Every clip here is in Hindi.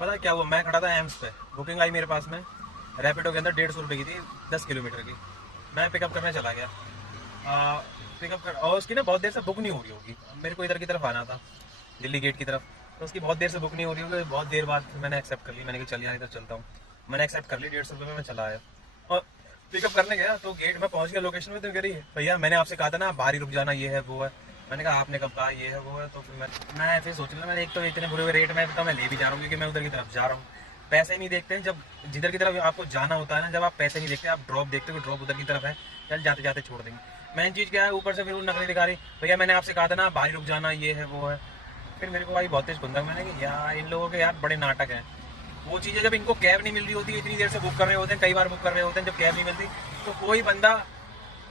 पता क्या हुआ, मैं खड़ा था एम्स पे, बुकिंग आई मेरे पास में रैपिडो के अंदर 150 रुपये की थी, 10 किलोमीटर की। मैं पिकअप करने चला गया, पिकअप कर, और उसकी ना बहुत देर से बुक नहीं हो रही होगी। मेरे को इधर की तरफ आना था, दिल्ली गेट की तरफ, तो उसकी बहुत देर से बुक नहीं हो रही होगी। बहुत देर बाद फिर मैंने एक्सेप्ट कर ली, मैंने कहा चल यार इधर चलता हूँ। मैंने एक्सेप्ट कर ली, 150 रुपये में मैं चला आया और पिकअप करने गया तो गेट में पहुंच गया लोकेशन में, तो कह रही है भैया मैंने आपसे कहा था ना आप बाहर ही रुक जाना, ये है वो है। मैंने कहा आपने कब कहा ये है वो है। तो फिर मैं फिर सोच रहा, मैंने एक तो इतने बुरे रेट में तो मैं ले भी जा रहा हूँ क्योंकि मैं उधर की तरफ जा रहा हूँ। पैसे नहीं देखते हैं, जब जिधर की तरफ आपको जाना होता है ना, जब आप पैसे नहीं देखते, आप ड्रॉप देखते हो, ड्रॉप उधर की तरफ है, चल जाते जाते छोड़ देंगे। मेन चीज़ क्या है, ऊपर से फिर वो नकली दिखा रही, भैया मैंने आपसे कहा था ना बाहर ही रुक जाना, ये है वो है। फिर मेरे को भाई बहुत तेज बंदा, मैंने कहा यार इन लोगों के यार बड़े नाटक हैं। वो चीज़ें जब इनको कैब नहीं मिल रही होती, इतनी देर से बुक कर रहे होते हैं, कई बार बुक कर रहे होते हैं, जब कैब नहीं मिलती तो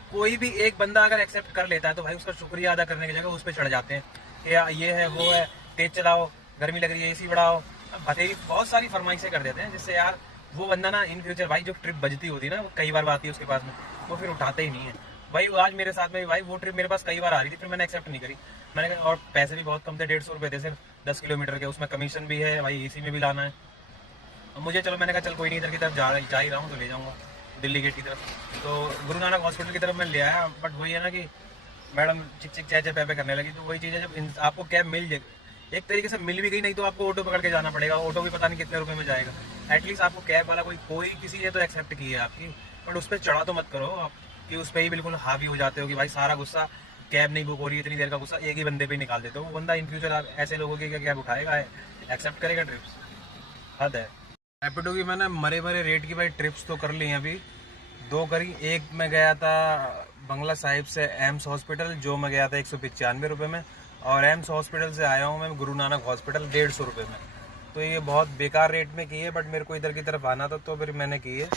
कोई भी एक बंदा अगर एक्सेप्ट कर लेता है तो भाई उसका शुक्रिया अदा करने की जगह उस पर चढ़ जाते हैं कि यार ये है वो है, तेज चलाओ, गर्मी लग रही है, एसी बढ़ाओ, भतेरी बहुत सारी फरमाइशें कर देते हैं, जिससे यार वो बंदा ना इन फ्यूचर भाई जो ट्रिप बजती होती है ना, वो कई बार आती है उसके पास में, वो फिर उठाते ही नहीं है। भाई आज मेरे साथ में भाई वो ट्रिप मेरे पास कई बार आ रही थी, फिर मैंने एक्सेप्ट नहीं करी। मैंने कहा, और पैसे भी बहुत कम थे, 150 रुपये थे सिर्फ 10 किलोमीटर के, उसमें कमीशन भी है भाई, एसी में भी लाना है। अब मुझे चलो मैंने कहा चल कोई नहीं, इधर की तरफ जा ही रहा हूँ तो ले जाऊँगा दिल्ली गेट की तरफ। तो गुरु नानक हॉस्पिटल की तरफ मैं ले आया, बट वही है ना कि मैडम चिक चिक चै चै पे करने लगी। तो वही चीज़ है, जब आपको कैब मिल जाए, एक तरीके से मिल भी गई, नहीं तो आपको ऑटो पकड़ के जाना पड़ेगा, ऑटो भी पता नहीं कितने रुपए में जाएगा। एटलीस्ट आपको कैब वाला कोई किसी ने तो एक्सेप्ट की है आपकी, बट उस पर चढ़ा तो मत करो आप कि उस पर ही बिल्कुल हावी हो जाते हो कि भाई सारा गुस्सा कैब नहीं बुक हो रही है, इतनी देर का गुस्सा एक ही बंदे पे ही निकाल देते हो। वो बंदा इन फ्यूचर आप ऐसे लोगों की कैब उठाएगा, एक्सेप्ट करेगा ट्रिप्स? हद है। रैपिडो की मैंने मरे मरे रेट की भाई ट्रिप्स तो कर ली हैं, अभी दो करी। एक मैं गया था बंगला साहिब से एम्स हॉस्पिटल, जो मैं गया था 195 रुपये में, और एम्स हॉस्पिटल से आया हूँ मैं गुरु नानक हॉस्पिटल 150 रुपये में। तो ये बहुत बेकार रेट में की है, बट मेरे को इधर की तरफ आना था तो फिर मैंने की है।